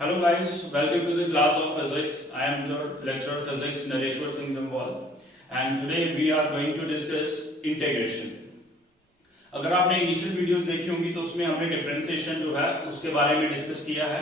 Hello guys, welcome to the class of physics. I am your lecturer physics Nareshwar Singh Jambal and today we are going to discuss integration. अगर आपने initial videos देखी होंगी तो उसमें हमने differentiation जो है उसके बारे में डिस्कस किया है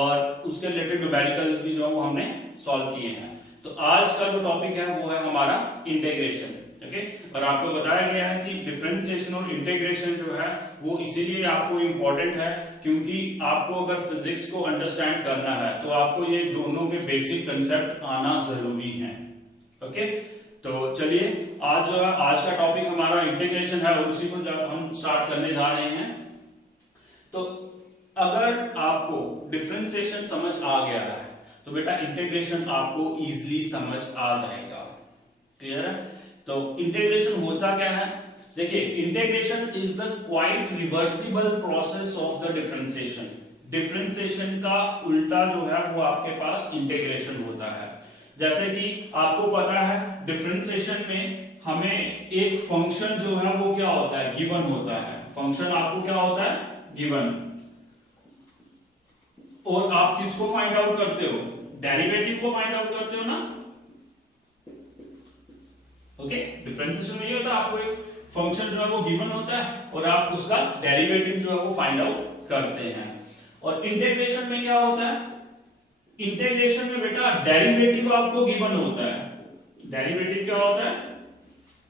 और उसके रिलेटेड न्यूमेरिकल्स भी जो है वो हमने सॉल्व किए हैं। तो आज का जो टॉपिक है वो है हमारा इंटीग्रेशन। ओके, और आपको बताया गया है कि डिफरेंशिएशन और इंटीग्रेशन जो है वो इसीलिए आपको इंपॉर्टेंट है क्योंकि आपको अगर फिजिक्स को अंडरस्टैंड करना है तो आपको ये दोनों के बेसिक कंसेप्ट आना जरूरी है। ओके, तो चलिए आज का टॉपिक हमारा इंटीग्रेशन है और उसी को हम स्टार्ट करने जा रहे हैं। तो अगर आपको डिफरेंशिएशन समझ आ गया है तो बेटा इंटीग्रेशन आपको इजीली समझ आ जाएगा। क्लियर है? तो इंटीग्रेशन होता क्या है? देखिए, integration is the quite reversible process of the differentiation. Differentiation का उल्टा जो है वो आपके पास इंटीग्रेशन होता है। जैसे कि आपको पता है डिफरेंशिएशन में हमें एक फंक्शन जो है वो क्या होता है, गिवन होता है। फंक्शन आपको क्या होता है, गिवन। और आप किसको फाइंड आउट करते हो, डेरिवेटिव को फाइंड आउट करते हो ना। ओके, डिफरेंशिएशन में ये होता है आपको एक फंक्शन जो है वो गिवन होता है और आप उसका डेरिवेटिव जो है वो फाइंड आउट करते हैं। और इंटीग्रेशन में क्या होता है, इंटीग्रेशन में बेटा डेरिवेटिव आपको गिवन होता है। डेरिवेटिव क्या होता है,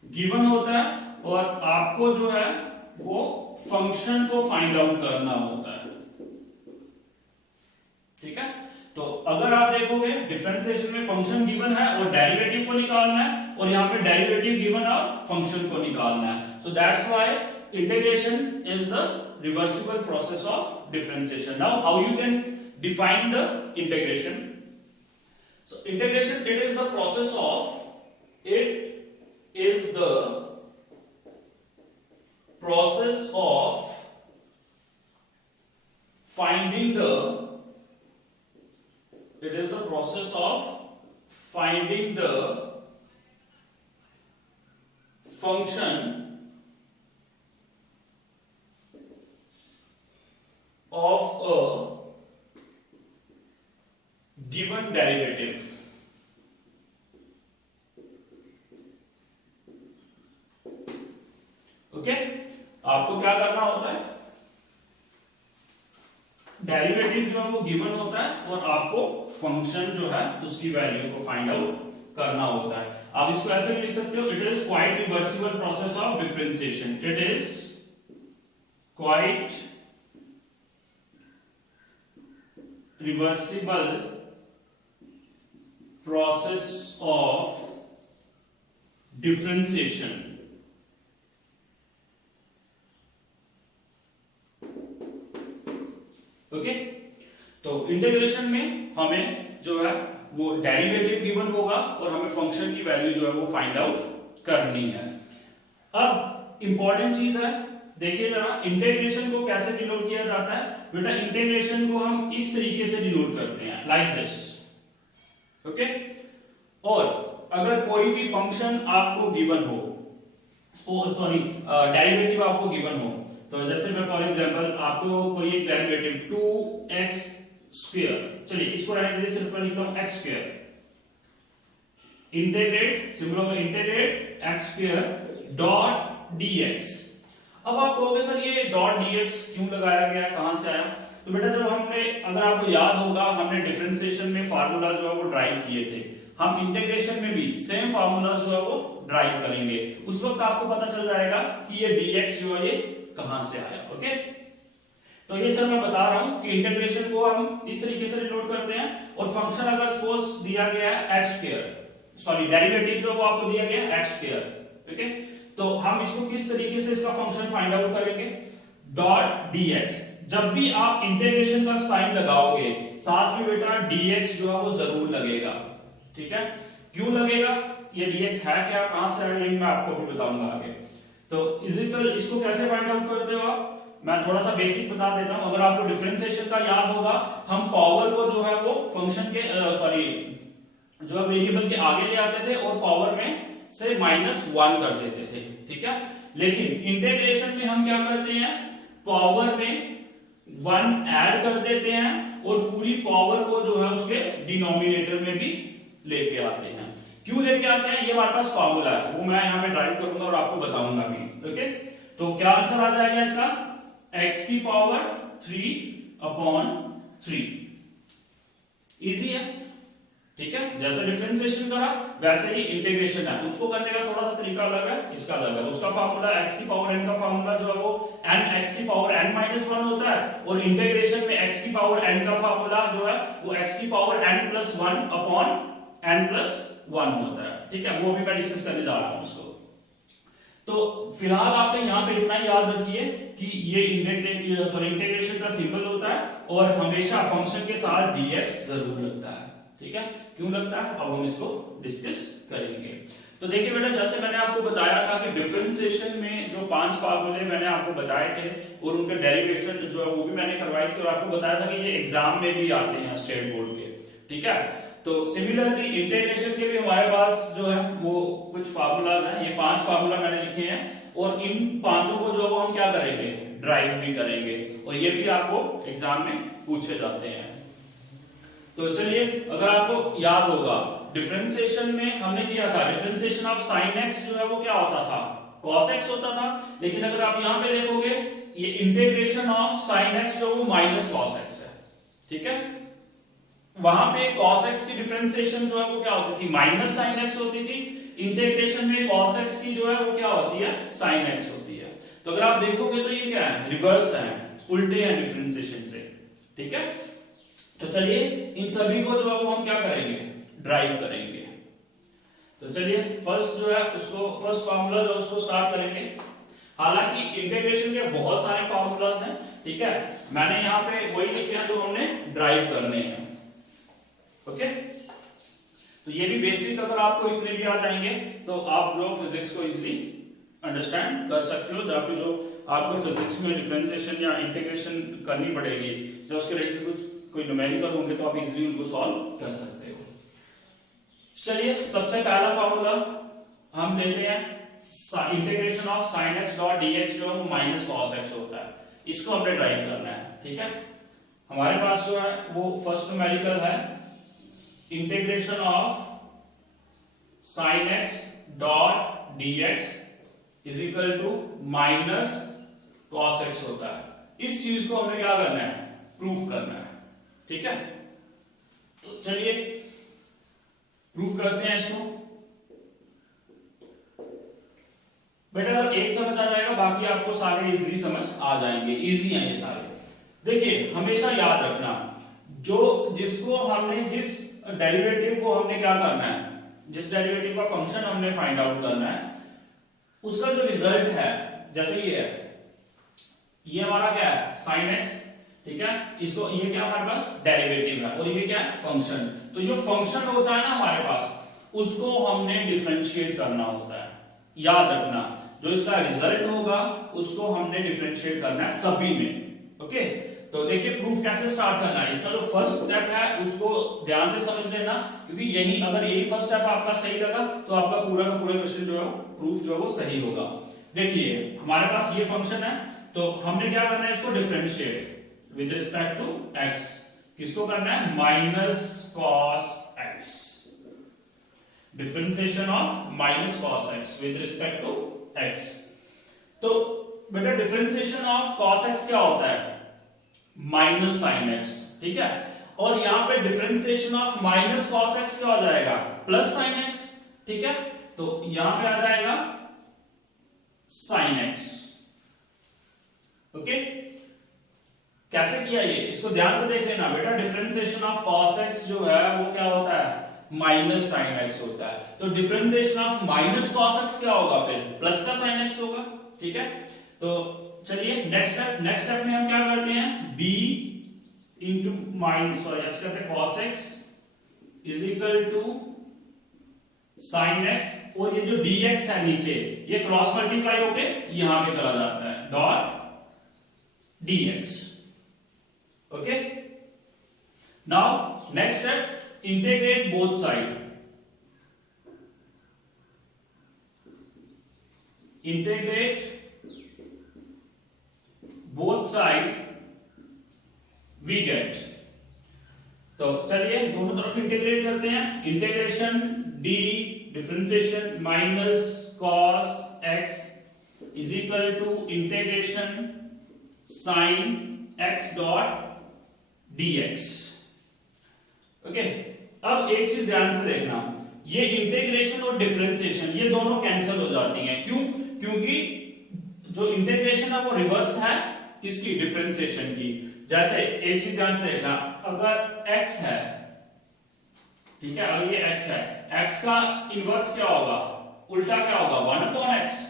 गिवन होता है और आपको जो है वो फंक्शन को फाइंड आउट करना होता है। ठीक है, तो अगर आप देखोगे डिफरेंशिएशन में फंक्शन गिवन है और डेरिवेटिव को निकालना है और यहाँ पे डेरिवेटिव गिवन और फंक्शन को निकालना है। So that's why integration is the reversible process of differentiation. Now how you can define the integration? So integration, it is the process of finding the function of a given derivative। Okay, आपको क्या करना होता है, derivative जो है वो given होता है और आपको फंक्शन जो है उसकी वैल्यू को फाइंड आउट करना होता है। आप इसको ऐसे भी लिख सकते हो, it is quite reversible process of differentiation. It is quite reversible process of differentiation। Okay, तो इंटीग्रेशन में हमें जो है वो डेरिवेटिव गिवन होगा और हमें फंक्शन की वैल्यू जो है वो फाइंड आउट करनी है। अब इंपॉर्टेंट चीज है, देखिए जरा इंटीग्रेशन को कैसे डिनोट किया जाता है। बेटा इंटीग्रेशन को हम इस तरीके से डिनोट करते हैं, लाइक दिस। ओके, और अगर कोई भी फंक्शन आपको गिवन हो, सॉरी डेरिवेटिव आपको गिवन हो, तो जैसे मैं फॉर एग्जांपल आपको कोई एक डेरिवेटिव 2x स्क्वायर, चलिए इसको रहने दीजिए, सिर्फ मैं लिखता हूं x स्क्वायर, इंटीग्रेट, सिंबल में integrate x square dot dx। अब आप कहोगे सर ये डॉट dx क्यों लगाया गया, कहां से आया? तो बेटा जब हमने, अगर आपको याद होगा, हमने डिफरेंशिएशन में फार्मूला जो है वो ड्राइव किए थे, हम इंटीग्रेशन में भी सेम फार्मूला जो है वो ड्राइव करेंगे। उस वक्त आपको पता चल जाएगा कि ये dx जो है ये कहां से आया। ओके, तो ये सर मैं बता रहा हूं कि इंटीग्रेशन को हम इस तरीके से डिनोट करते हैं और फंक्शन अगर सपोज दिया गया है x स्क्वायर, सॉरी डेरिवेटिव जो वो आपको दिया गया है x स्क्वायर। ओके, तो हम इसको किस तरीके से इसका फंक्शन फाइंड आउट करेंगे, डॉट dx। जब भी आप इंटीग्रेशन का साइन लगाओगे साथ में बेटा dx जो है वो जरूर लगेगा। ठीक है, क्यों लगेगा, ये dx है क्या, कहां से आया, मैं आपको भी बताऊंगा आगे। तो इज इक्वल, इसको कैसे फाइंड आउट करते हो आप, मैं थोड़ा सा बेसिक बता देता हूं। अगर आपको डिफरेंशिएशन का याद होगा, हम पावर को जो है वो फंक्शन के सॉरी जो है वेरिएबल के आगे ले आते थे और पावर में से -1 कर देते थे। ठीक है, लेकिन इंटीग्रेशन में हम क्या करते हैं, पावर में 1 ऐड कर देते हैं और पूरी पावर को जो है उसके डिनोमिनेटर में भी लेके आते हैं। क्यों लेके आते हैं, ये हमारे पास फॉर्मूला है, वो मैं यहाँ पे ड्राइव करूंगा और आपको बताऊंगा भी। ओके, तो क्या आंसर आ जाएगा इसका, x की पावर 3/3। इजी है, ठीक है। जैसे डिफरेंशिएशन करा वैसे ही इंटीग्रेशन है, उसको करने का थोड़ा सा तरीका अलग है, इसका अलग है। उसका फार्मूला x की पावर n का फार्मूला जो है वो n x की पावर n-1 होता है, और इंटीग्रेशन में x की पावर n का फार्मूला जो है वो x की पावर n+1/n+1 होता है, ठीक है। वो भी मैं डिस्कस करने जा रहा हूं उसको। तो फिलहाल आपने यहाँ पे इतना याद रखिए कि ये इंटीग्रेशन का सिंबल होता है और हमेशा फंक्शन के साथ dx जरूर लगता है, ठीक है। क्यों लगता है अब हम इसको डिस्कस करेंगे। तो देखिए बेटा, जैसे मैंने आपको बताया था कि डिफरेंशिएशन में जो 5 फार्मूले मैंने आपको बताए थे और उनके डेरिवेशन जो है वो भी मैंने करवाई थी, और आपको बताया था कि ये एग्जाम में भी आते हैं स्टेट बोर्ड के, ठीक है। तो सिमिलरली इंटीग्रेशन के भी हमारे पास जो है वो कुछ फार्मूलाज हैं, ये 5 फार्मूला मैंने लिखे हैं, और इन पांचों को जो है वो हम क्या करेंगे, ड्राइव भी करेंगे, और ये भी आपको एग्जाम में पूछे जाते हैं। तो चलिए, अगर आपको याद होगा डिफरेंशिएशन में हमने किया था, डिफरेंशिएशन ऑफ sin x जो है वो क्या होता था, cos x होता था। लेकिन अगर आप यहां पे देखोगे ये इंटीग्रेशन ऑफ sin x जो वो माइनस cos x है, ठीक है। वहां पे cos x की डिफरेंशिएशन जो है वो क्या होती थी, माइनस sin x होती थी। इंटीग्रेशन में cos x की जो है वो क्या होती है, sin x होती है। तो अगर आप देखोगे तो ये क्या है, रिवर्स है, उल्टे हैं डिफरेंशिएशन से, ठीक है। तो चलिए इन सभी को जो है वो हम क्या करेंगे, ड्राइव करेंगे। तो चलिए फर्स्ट जो है उसको, फर्स्ट फार्मूला जो उसको स्टार्ट करेंगे। हालांकि इंटीग्रेशन के बहुत सारे फार्मूलाज हैं, ठीक है। मैंने यहाँ पे वही लिखे हैं जो हमने ड्राइव करने हैं, ओके। तो ये भी बेसिक अगर आपको इतने भी आ जाएंगे तो आप जो फिजिक्स को इजीली अंडरस्टैंड कर सकते हो, या फिर जो आपको फिजिक्स में डिफरेंशिएशन या इंटीग्रेशन करनी पड़ेगी, जब उसके रिलेटेड कुछ कोई न्यूमेरिकल होंगे तो आप इजीली उनको सॉल्व कर सकते हो। चलिए सबसे पहला फार्मूला हम लेते हैं, integration of sin x dot dx जो माइनस cos x होता है, इसको हमने ड्राइव करना है, ठीक है। हमारे पास जो है वो फर्स्ट न्यूमेरिकल है, integration of sin x dot dx is equal to minus cos x होता है। इस चीज को हमें क्या करना है, प्रूफ करना है, ठीक है। तो चलिए प्रूफ करते हैं इसको। बेटा अगर एक समझ आ जाएगा बाकी आपको सारे इजीली समझ आ जाएंगे, इजी हैं ये सारे। देखिए हमेशा याद रखना, जो जिसको हमने जिस डेरिवेटिव को हमने क्या करना है, जिस डेरिवेटिव का फंक्शन हमने फाइंड आउट करना है, उसका जो रिजल्ट है, जैसे ये है, ये हमारा क्या है sin x, ठीक है। इसको ये क्या हमारे पास डेरिवेटिव है, और ये क्या है फंक्शन। तो जो फंक्शन होता है ना हमारे पास, उसको हमने डिफरेंशिएट करना होता है, याद रखना। जो इसका रिजल्ट होगा उसको हमने डिफरेंशिएट करना है सभी में, ओके। तो देखिए प्रूफ कैसे स्टार्ट करना है, इसका जो फर्स्ट स्टेप है उसको ध्यान से समझ लेना, क्योंकि यही अगर यही फर्स्ट स्टेप आपका सही लगा तो आपका पूरा का पूरा क्वेश्चन जो है प्रूफ जो है वो सही होगा। देखिए हमारे पास ये फंक्शन है, तो हमने क्या करना है, इसको differentiate with respect to x। किसको करना है, माइनस cos x, differentiation of minus cos x with respect to x। तो बेटा डिफरेंशिएशन ऑफ cos x क्या होता है, माइनस sin x, ठीक है। और यहां पे differentiation of minus cos x क्या हो जाएगा, प्लस sin x, ठीक है। तो यहां पे आ जाएगा sin x, ओके। कैसे किया ये, इसको ध्यान से देख लेना बेटा। डिफरेंशिएशन ऑफ cos x जो है वो क्या होता है, माइनस sin x होता है। तो differentiation of minus cos x क्या होगा, फिर प्लस का sin x होगा, ठीक है। तो चलिए नेक्स्ट स्टेप में हम क्या करते हैं, b इंटू माइनस ऐसे करते हैं cos x is equal to sin x, और ये जो dx है नीचे ये क्रॉस मल्टीप्लाई होके यहां पे चला जाता है, dot dx, okay. Now next step, integrate both side, integrate both side we get तो चलिए दोनों तरफ इंटीग्रेट करते हैं। Integration d differentiation minus cos x is equal to integration sin x dot dx। Okay, अब एक चीज ध्यान से देखना, ये इंटीग्रेशन और डिफरेंशिएशन ये दोनों कैंसिल हो जाती हैं। क्यों? क्योंकि जो इंटीग्रेशन है वो रिवर्स है किसकी? डिफरेंशिएशन की। जैसे एक चीज ध्यान से देखना, अगर x है, ठीक है, अगर ये x है, x का इनवर्स क्या होगा? उल्टा क्या होगा? 1/x।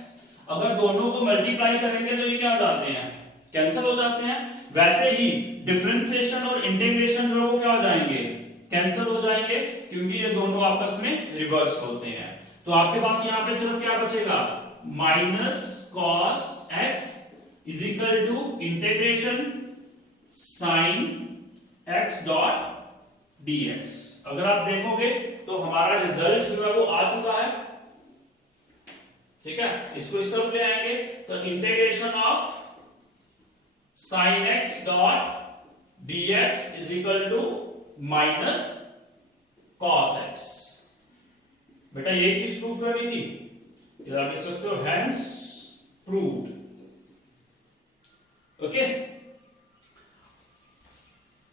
अगर दोनों को मल्टीप्लाई करेंगे तो ये क्या हो जाते हैं? कैंसिल हो जाते हैं। वैसे ही डिफरेंशिएशन और इंटीग्रेशन जो वो क्या हो जाएंगे? कैंसिल हो जाएंगे, क्योंकि ये दोनों आपस में रिवर्स होते हैं। तो आपके पास यहां पे सिर्फ क्या बचेगा? Minus cos x is equal to integration sin x dot dx। अगर आप देखोगे तो हमारा रिजल्ट जो है वो आ चुका है, ठीक है। इसको इस तरफ ले आएंगे तो integration of sin x dot dx is equal to minus cos x। बेटा ये चीज प्रूव करनी थी, इधर आप लिख सकते हो हेंस प्रूव्ड। ओके,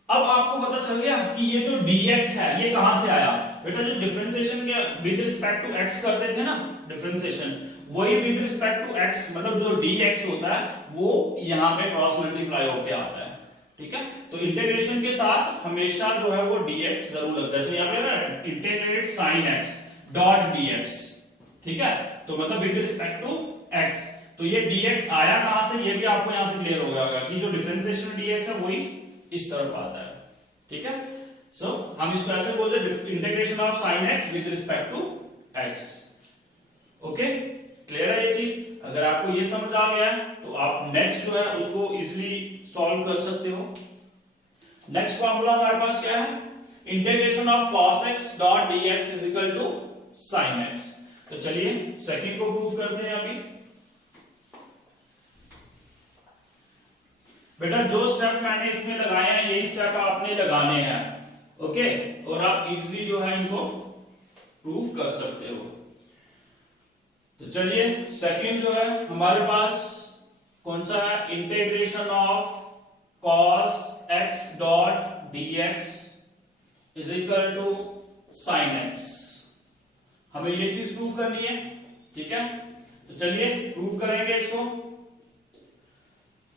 अब आपको पता चल गया कि ये जो dx है ये कहां से आया। बेटा जो डिफरेंशिएशन के विद रिस्पेक्ट टू x करते थे ना डिफरेंशिएशन, वही विद रिस्पेक्ट टू x मतलब जो dx होता है वो यहां पे क्रॉस मल्टीप्लाई होके आता है, ठीक है। तो इंटीग्रेशन के साथ हमेशा जो है वो dx जरूर लगता है। जैसे यहां पे ना integrate sin x dot dx, ठीक है, तो मतलब विद रिस्पेक्ट टू x। तो ये dx आया कहां से, ये भी आपको यहां से क्लियर हो गया कि जो डिफरेंशिएशन dx है वही इस तरफ आता है, ठीक है। सो हम इसको ऐसे बोलते हैं integration of sin x with respect to x। Okay, clear है ये चीज? अगर आपको ये समझ आ गया है तो आप नेक्स्ट जो है उसको इजीली सॉल्व कर सकते हो। नेक्स्ट फॉर्मूला हमारे पास क्या है? Integration of cos x dot dx is equal to sin x। तो चलिए सेकंड को प्रूव करते हैं अभी। बेटा जो स्टेप मैंने इसमें लगाए हैं यही स्टेप आपने लगाने हैं, ओके, और आप इजीली जो है इनको प्रूव कर सकते हो। तो चलिए सेकंड जो है हमारे पास कौन सा है? Integration of cos x dot dx is equal to sin x। हमें ये चीज प्रूव करनी है, ठीक है। तो चलिए प्रूव करेंगे इसको।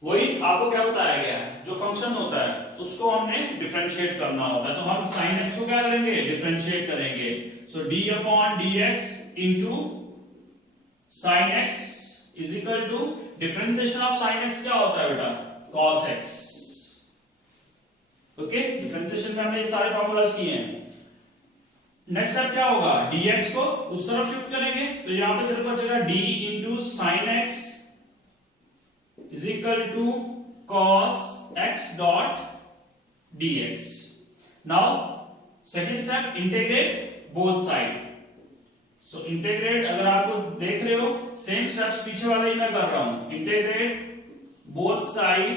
वही आपको क्या बताया गया है, जो फंक्शन होता है उसको हमने डिफरेंशिएट करना होता है। तो हम sin x को क्या करेंगे? डिफरेंशिएट करेंगे। So d upon dx into sin x is equal to differentiation of sin x क्या होता है बेटा? cos x। ओके, डिफरेंशिएशन में हमने ये सारे फार्मूलाज किए हैं। नेक्स्ट स्टेप क्या होगा? dx को उस तरफ शिफ्ट करेंगे, तो यहां पे सिर्फ बचेगा d into sin x is equal to cos x dot dx। Now second step, integrate both side। So integrate, अगर आपको देख रहे हो सेम स्टेप्स पीछे वाले ही मैं कर रहा हूं। integrate both side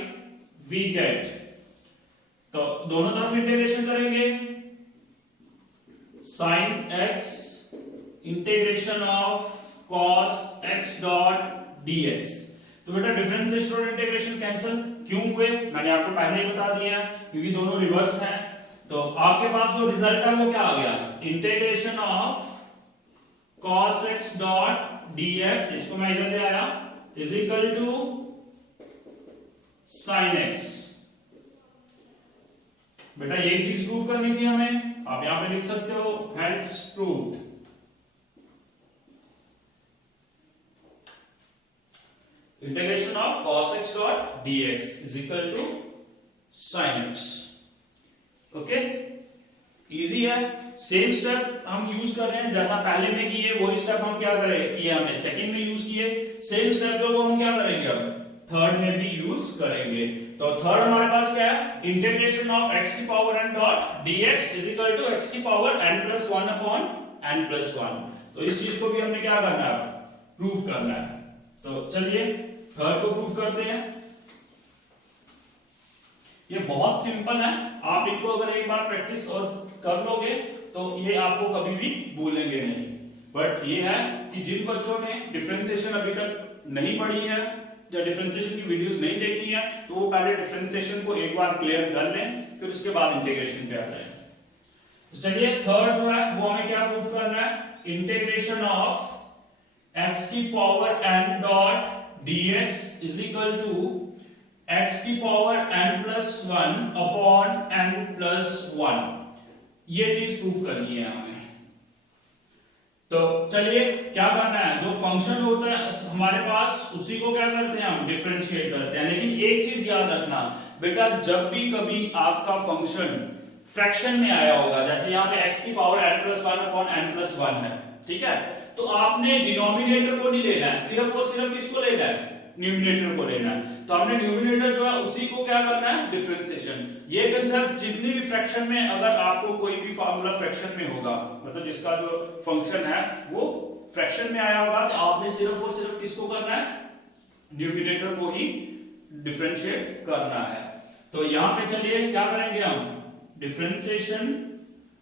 we get, तो दोनों तरफ इंटीग्रेशन करेंगे। sin x integration of cos x dot dx। तो बेटा डिफरेंशिएशन और इंटीग्रेशन कैंसिल क्यों हुए मैंने आपको पहले ही बता दिया, क्योंकि दोनों रिवर्स हैं। तो आपके पास जो रिजल्ट है वो क्या आ गया? Integration of cos x dot dx, इसको मैं इधर ले आया, is equal to sin x। बेटा ये चीज प्रूव करनी थी हमें, आप यहां पे लिख सकते हो hence proved. Integration of cos x dot dx is equal to sin x। Okay, easy है। सेम स्टेप हम यूज कर रहे हैं जैसा पहले में किए, वही स्टेप हम क्या करेंगे किए हमने सेकंड में यूज किए। सेम स्टेप जो हम क्या करेंगे अब थर्ड में भी यूज करेंगे। तो थर्ड हमारे पास क्या है? इंटीग्रेशन ऑफ x की power n dot dx is equal to x की power n plus 1 upon n plus 1। तो इस चीज को भी हमने क्या करना है? प्रूव करना है। तो चलिए थर्ड को प्रूव करते हैं। ये बहुत सिंपल है, आप इनको अगर एक बार प्रैक्टिस और कर लोगे तो ये आपको कभी भी भूलेंगे नहीं। बट ये है कि जिन बच्चों ने डिफरेंशिएशन अभी तक नहीं पढ़ी है या डिफरेंशिएशन की वीडियोस नहीं देखी है तो वो पहले डिफरेंशिएशन को एक बार क्लियर कर लें, फिर उसके बाद इंटीग्रेशन पे आ जाए। तो चलिए थर्ड जो है वो हमें क्या प्रूफ करना है, इंटीग्रेशन ऑफ x की power n dot dx is equal to x की power n plus 1 upon n plus 1। ये चीज प्रूफ करनी है हमें। तो चलिए क्या करना है, जो फंक्शन होता है हमारे पास उसी को क्या करते हैं हम डिफरेंशिएट करते हैं। लेकिन एक चीज याद रखना बेटा, जब भी कभी आपका फंक्शन फ्रैक्शन में आया होगा, जैसे यहाँ पे x की power n plus 1 upon n plus 1 है, ठीक है, तो आपने डिनोमिनेटर को नहीं लेना है, सिर्फ और सिर्फ किसको लेना है, न्यूमरेटर को लेना है। तो हमने न्यूमरेटर जो है उसी को क्या करना है, डिफरेंशिएशन। ये कंसेप्ट जितनी भी फ्रैक्शन में अगर आपको कोई भी फार्मूला फ्रैक्शन में होगा, मतलब जिसका जो फंक्शन है वो फ्रैक्शन में आया होगा, तो आपने सिर्फ और सिर्फ किसको करना है, न्यूमरेटर को ही डिफरेंशिएट करना है। तो यहां पे चलिए क्या करेंगे हम, डिफरेंशिएशन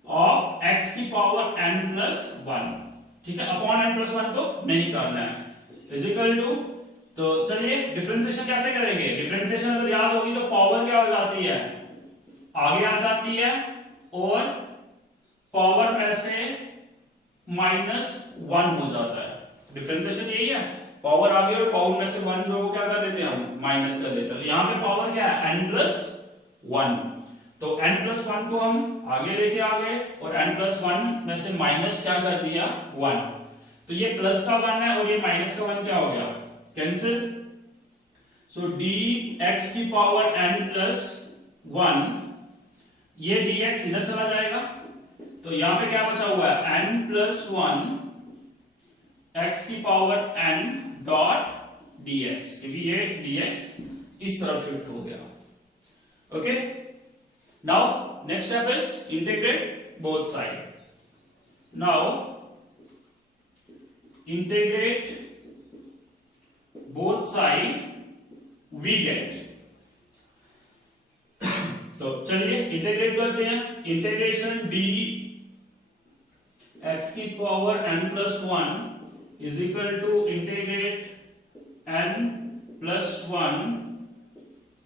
ऑफ x की पावर n प्लस 1, ठीक है, अपॉन n प्लस 1 को नहीं करना है, इज इक्वल टू। तो चलिए डिफरेंशिएशन कैसे करेंगे, डिफरेंशिएशन अगर याद होगी तो पावर क्या हो जाती है, आगे आ जाती है और पावर में से -1 हो जाता है। डिफरेंशिएशन यही है, पावर आगे और पावर में से 1 जो क्या कर देते हैं हम, माइनस कर देते हैं। तो यहां पे पावर क्या है, n प्लस 1, तो n प्लस 1 को हम आगे लेके आ गए और n प्लस 1 में से माइनस क्या कर दिया, 1। तो ये प्लस का 1 है और ये माइनस का 1 क्या हो गया, कैंसिल। सो dx की पावर n प्लस 1, ये dx इधर चला जाएगा, तो यहां पे क्या बचा हुआ है, n प्लस 1 x की पावर n डॉट dx, क्योंकि ये dx इस तरफ शिफ्ट हो गया। Okay, now next step is integrate both side. Now integrate both side we get। तो चलिए इंटीग्रेट करते हैं, इंटीग्रेशन d x की power n plus 1 is equal to integrate n plus 1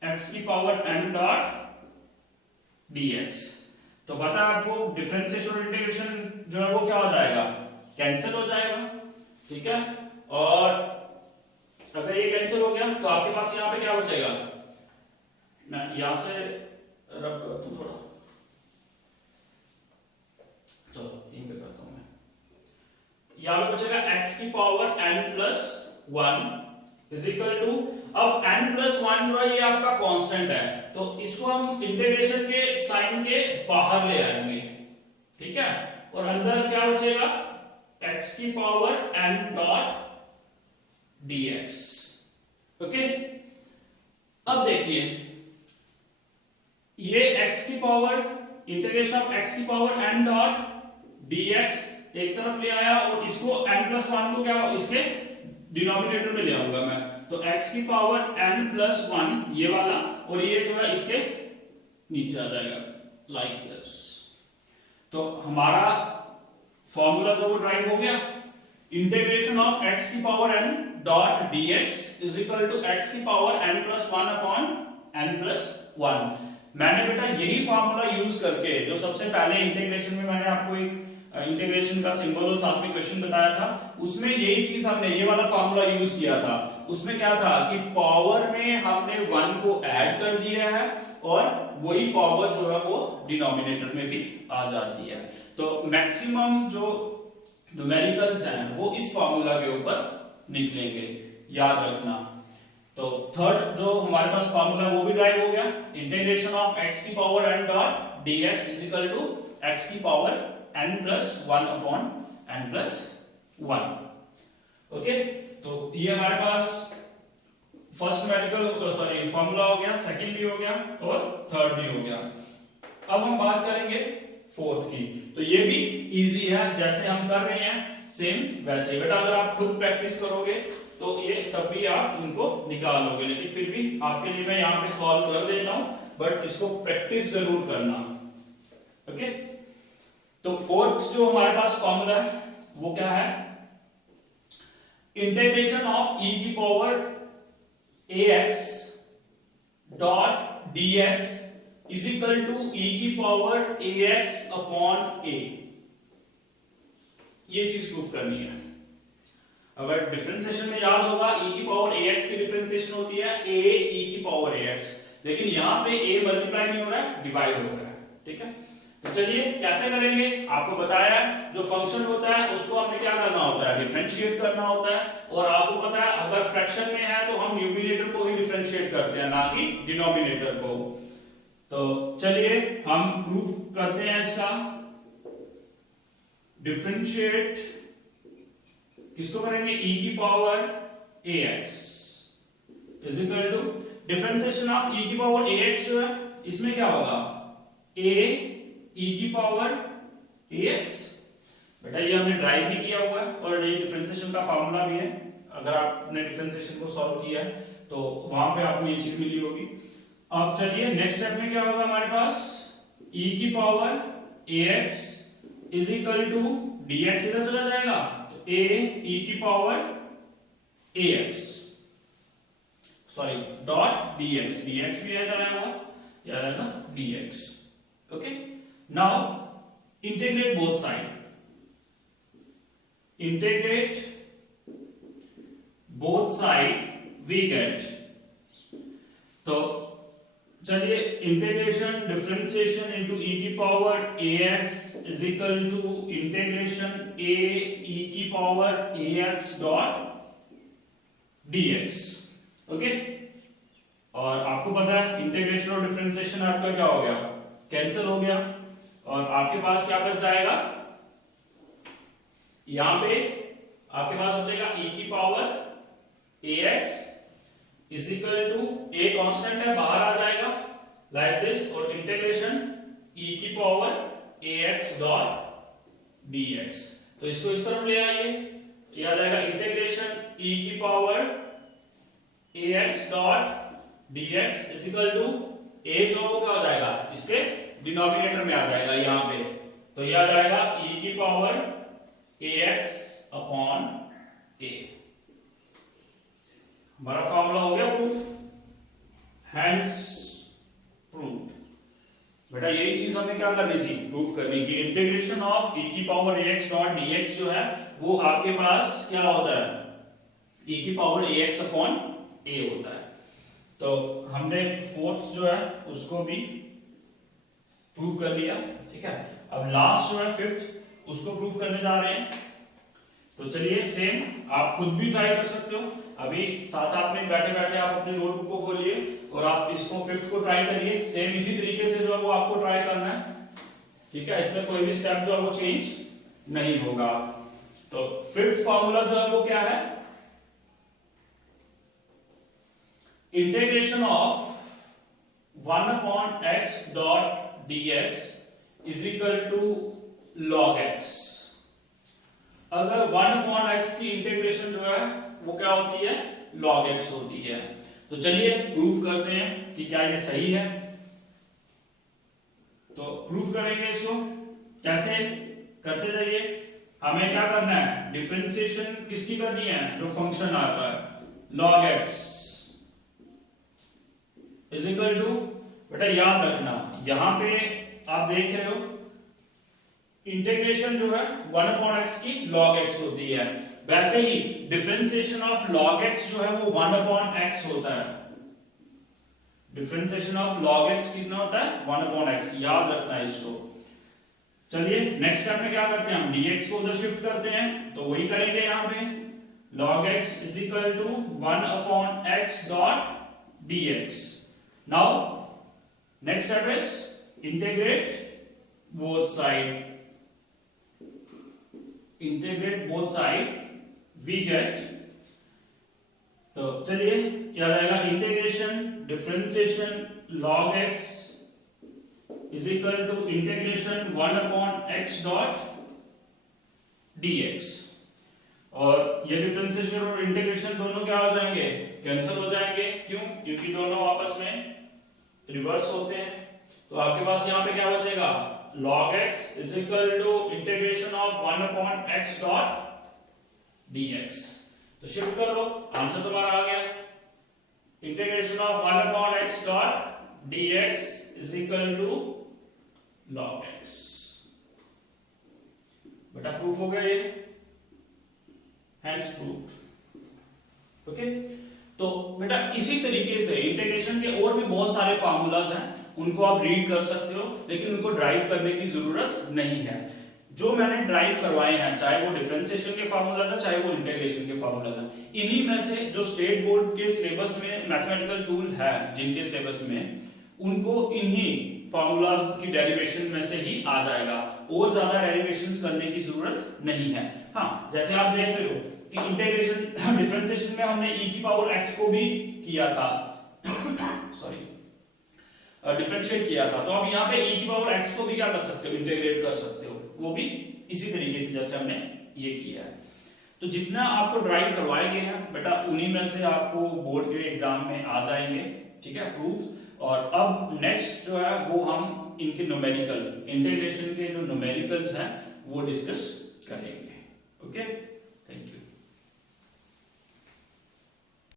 x की पावर n डॉट dx। तो पता है आपको डिफरेंशिएशन और इंटीग्रेशन जो है वो क्या हो जाएगा, कैंसिल हो जाएगा, ठीक है। और अगर ये कैंसिल हो गया तो आपके पास यहाँ पे क्या बचेगा, मैं यहां से रब कर दूं थोड़ा, चलो यहीं पे करता हूं मैं। यहां पे बचेगा x की power n plus 1 is equal to, अब n प्लस 1 जो है ये आपका कांस्टेंट है, तो इसको हम इंटीग्रेशन के साइन के बाहर ले आएंगे, ठीक है, और अंदर क्या बचेगा, x की power n dot dx। Okay, अब देखिए ये x की पावर, इंटीग्रेशन ऑफ x की पावर n डॉट dx एक तरफ ले आया और इसको n प्लस 1 को क्या, इसके डिनोमिनेटर में ले आऊंगा मैं, तो x की पावर n प्लस 1 ये वाला, और ये जो है इसके नीचे आ जाएगा लाइक दिस। तो हमारा फॉर्मूला जो वो ड्राइव हो गया, इंटीग्रेशन ऑफ x की power n dot dx is equal to x की power n plus 1 upon n plus 1। मैंने बेटा यही फार्मूला यूज करके, जो सबसे पहले इंटीग्रेशन में मैंने आपको एक इंटीग्रेशन का सिंबल और साथ में क्वेश्चन बताया था, उसमें यही चीज हमने ये वाला फार्मूला यूज किया था। उसमें क्या था कि पावर में हमने 1 को ऐड कर दिया है और वही पावर जो है वो डिनोमिनेटर में भी आ जाती है। तो मैक्सिमम जो न्यूमेरिकल्स हैं वो इस फार्मूला के ऊपर निकलेंगे, याद रखना। तो थर्ड जो हमारे पास फार्मूला वो भी ड्राइव हो गया, इंटीग्रेशन ऑफ x की power n dot dx is equal to x की power n plus 1 upon n plus 1। Okay, तो ये हमारे पास फर्स्ट न्यूमेरिकल सॉरी फार्मूला हो गया, सेकंड भी हो गया और थर्ड भी हो गया। अब हम बात करेंगे फोर्थ की, तो ये भी इजी है, जैसे हम कर रहे हैं सेम वैसे ही। बेटा अगर आप खुद प्रैक्टिस करोगे तो ये तब भी आप इनको निकाल लोगे, लेकिन फिर भी आपके लिए मैं यहाँ पे सॉल्व कर देता हूँ। बट इसको प्रैक्टिस जरूर करना। ओके, तो फोर्थ जो हमारे पास फॉर्मूला है वो क्या है, इंटीग्रेशन ऑफ e की power ax dot dx is equal to e की पावर ax अपॉन a, ये चीज प्रूफ करनी है। अगर डिफरेंशिएशन में याद होगा e की पावर ax की डिफरेंशिएशन होती है a e की पावर ax, लेकिन यहां पे a मल्टीप्लाई नहीं हो रहा है, डिवाइड हो रहा है। ठीक है, तो चलिए कैसे करेंगे, आपको बताया है जो फंक्शन होता है उसको हमने क्या करना होता है, डिफरेंशिएट करना होता है। और आपको पता है अगर फ्रैक्शन में है तो हम न्यूमिनेटर को ही डिफरेंशिएट करते हैं, ना कि डिनोमिनेटर को। तो चलिए हम प्रूफ करते हैं इसका। डिफरेंशिएट किसको करेंगे, e की power ax is equal to differentiation of e की पावर ax जो है इसमें क्या होगा, a e की पावर ax। बेटा ये हमने ड्राइव भी किया हुआ है और ये डिफरेंशिएशन का फार्मूला भी है, अगर आपने डिफरेंशिएशन को सॉल्व किया है तो वहां पे आपको ये चीज मिली होगी। अब चलिए नेक्स्ट स्टेप में क्या होगा हमारे पास, e की power ax is equal to dx इधर चला जाएगा तो a e की power ax sorry dot dx, dx भी इधर आया हुआ, याद आएगा dx। Okay, now integrate both side, integrate both side we get, तो चलिए इंटीग्रेशन डिफरेंशिएशन इनटू e की power ax is equal to integration a e की पावर ax डॉट dx। ओके, और आपको पता है इंटीग्रेशन और डिफरेंशिएशन आपका क्या हो गया, कैंसिल हो गया, और आपके पास क्या बच जाएगा, यहां पे आपके पास बचेगा e की power ax is equal to a constant है बाहर आ जाएगा लाइक दिस, और इंटीग्रेशन e की पावर ax डॉट dx। तो इसको इस तरफ ले आइए, ये आ जाएगा इंटीग्रेशन e की power ax dot dx is equal to a जो क्या हो जाएगा, इसके डिनोमिनेटर में आ जाएगा यहां पे, तो ये आ जाएगा e की पावर ax अपॉन a। हमारा फॉर्मूला हो गया प्रूफ, हैंस प्रूफ। बेटा यही चीज हमें क्या करनी थी, प्रूफ करनी कि इंटीग्रेशन ऑफ e की पावर ax डॉट dx जो है वो आपके पास क्या होता है, e की पावर ax अपॉन a होता है। तो हमने फोर्थ जो है उसको भी प्रूव कर लिया। ठीक है, अब लास्ट जो है फिफ्थ उसको प्रूव करने जा रहे हैं। तो चलिए सेम आप खुद भी ट्राई कर सकते हो, अभी साथ साथ में बैठे बैठे आप अपनी नोटबुक को खोलिए और आप इसको फिफ्थ को ट्राई करिए, सेम इसी तरीके से जो है वो आपको ट्राई करना है। ठीक है, इसमें कोई भी स्टेप जो है वो चेंज नहीं होगा। तो फिफ्थ फॉर्मूला जो है वो क्या है, integration of 1 upon x dot dx is equal to log x। अगर 1 अपॉन x की इंटीग्रेशन जो है वो क्या होती है, log x होती है। तो चलिए प्रूफ करते हैं कि क्या ये सही है। तो प्रूफ करेंगे इसको, कैसे करते जाइए, हमें क्या करना है, डिफरेंशिएशन किसकी करनी है, जो फंक्शन आता है log x is equal to, बेटा याद रखना यहां पे आप देख रहे हो इंटीग्रेशन जो है 1 अपॉन x की log x होती है, वैसे ही डिफरेंशिएशन ऑफ log x जो है वो 1 अपॉन x होता है। डिफरेंशिएशन ऑफ log x कितना होता है, 1 अपॉन x, याद रखना है इसको। चलिए नेक्स्ट स्टेप में क्या करते हैं, हम dx को उधर शिफ्ट करते हैं, तो वही करेंगे यहां पे log x is equal to 1 upon x dot dx। Now next step is integrate both side, integrate both side we get, तो चलिए क्या रहेगा, integration differentiation log x is equal to integration 1 upon x dot dx, और ये differentiation और integration दोनों क्या हो जाएंगे, कैंसिल हो जाएंगे। क्यों, क्योंकि दोनों आपस में रिवर्स होते हैं, तो आपके पास यहाँ पे क्या बचेगा, log x is equal to integration of 1 upon x dot dx। तो शिफ्ट कर लो, आंसर तुम्हारा आ गया, integration of 1 upon x dot dx is equal to log x। बेटा प्रूफ हो गया ये, हैंस प्रूफ। ओके, तो बेटा इसी तरीके से इंटीग्रेशन के और भी बहुत सारे फार्मूलाज हैं, उनको आप रीड कर सकते हो, लेकिन उनको ड्राइव करने की जरूरत नहीं है। जो मैंने ड्राइव करवाए हैं, चाहे वो डिफरेंशिएशन के फार्मूलाज है, चाहे वो इंटीग्रेशन के फार्मूलाज है, इन्हीं में से जो स्टेट बोर्ड के सिलेबस में मैथमेटिकल टूल है, जिनके सिलेबस में, उनको इन्हीं फार्मूलाज की डेरिवेशन में से ही आ जाएगा, और ज्यादा डेरिवेशंस करने की जरूरत नहीं है। हाँ, जैसे आप देख रहे हो कि इंटीग्रेशन डिफरेंशिएशन में हमने e की पावर x को भी किया था, सॉरी डिफरेंशिएट किया था, तो अब यहाँ पे e की पावर x को भी क्या कर सकते हो, इंटीग्रेट कर सकते हो, वो भी इसी तरीके से जैसे हमने ये किया है। तो जितना आपको ड्राइव करवाए गए हैं बेटा, उन्हीं में से आपको बोर्ड के एग्जाम में आ जाएंगे, ठीक है, प्रूफ। और अब नेक्स्ट जो है वो हम इनके न्यूमेरिकल, इंटीग्रेशन के जो न्यूमेरिकल्स हैं वो डिस्कस करेंगे। Okay, thank you.